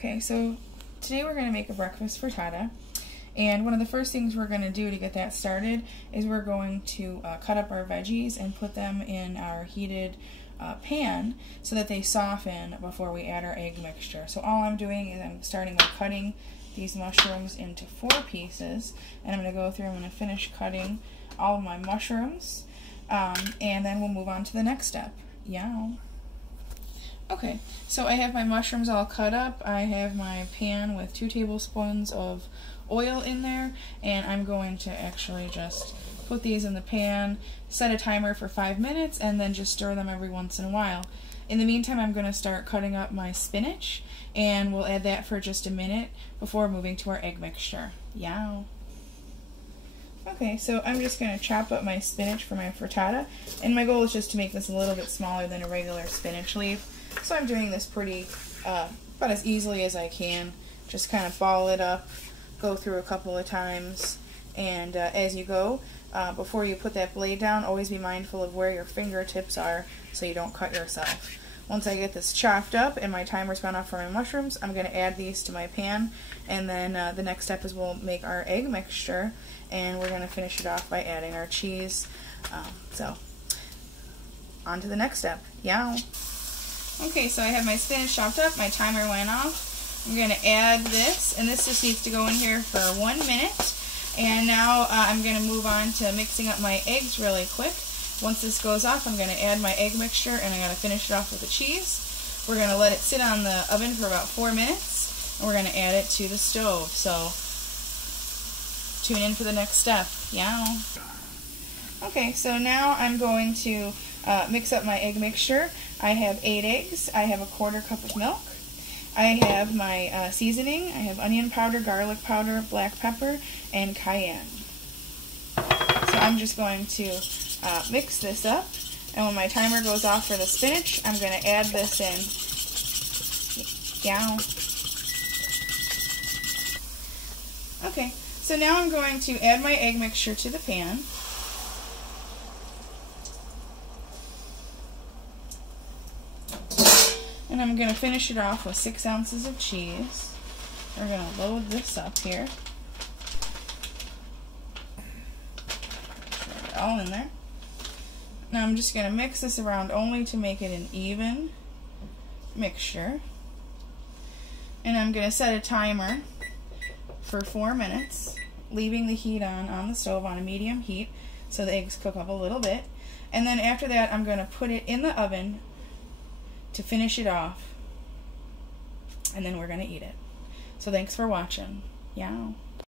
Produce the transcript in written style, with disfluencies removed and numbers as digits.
Okay, so today we're going to make a breakfast frittata, and one of the first things we're going to do to get that started is we're going to cut up our veggies and put them in our heated pan so that they soften before we add our egg mixture. So all I'm doing is I'm starting by cutting these mushrooms into 4 pieces, and I'm going to go through, I'm going to finish cutting all of my mushrooms, and then we'll move on to the next step. Yeah. Okay, so I have my mushrooms all cut up. I have my pan with 2 tablespoons of oil in there, and I'm going to actually just put these in the pan, set a timer for 5 minutes, and then just stir them every once in a while. In the meantime, I'm going to start cutting up my spinach, and we'll add that for just a minute before moving to our egg mixture. Yeah. Okay, so I'm just going to chop up my spinach for my frittata, and my goal is just to make this a little bit smaller than a regular spinach leaf. So I'm doing this pretty, about as easily as I can. Just kind of ball it up, go through a couple of times, and as you go, before you put that blade down, always be mindful of where your fingertips are so you don't cut yourself. Once I get this chopped up and my timer's gone off for my mushrooms, I'm going to add these to my pan, and then the next step is we'll make our egg mixture, and we're going to finish it off by adding our cheese. So, on to the next step. Yeah. Okay, so I have my spinach chopped up, my timer went off. I'm going to add this, and this just needs to go in here for 1 minute. And now I'm going to move on to mixing up my eggs really quick. Once this goes off, I'm going to add my egg mixture, and I'm going to finish it off with the cheese. We're going to let it sit on the oven for about 4 minutes, and we're going to add it to the stove. So tune in for the next step. Yeah. Okay, so now I'm going to mix up my egg mixture. I have 8 eggs. I have a 1/4 cup of milk. I have my seasoning. I have onion powder, garlic powder, black pepper, and cayenne. So I'm just going to mix this up, and when my timer goes off for the spinach, I'm going to add this in. Yeah. Okay, so now I'm going to add my egg mixture to the pan. And I'm going to finish it off with 6 ounces of cheese. We're going to load this up here. Throw it all in there. Now I'm just going to mix this around only to make it an even mixture. And I'm going to set a timer for 4 minutes, leaving the heat on the stove on a medium heat so the eggs cook up a little bit. And then after that, I'm going to put it in the oven to finish it off, and then we're going to eat it. So thanks for watching. Yeah.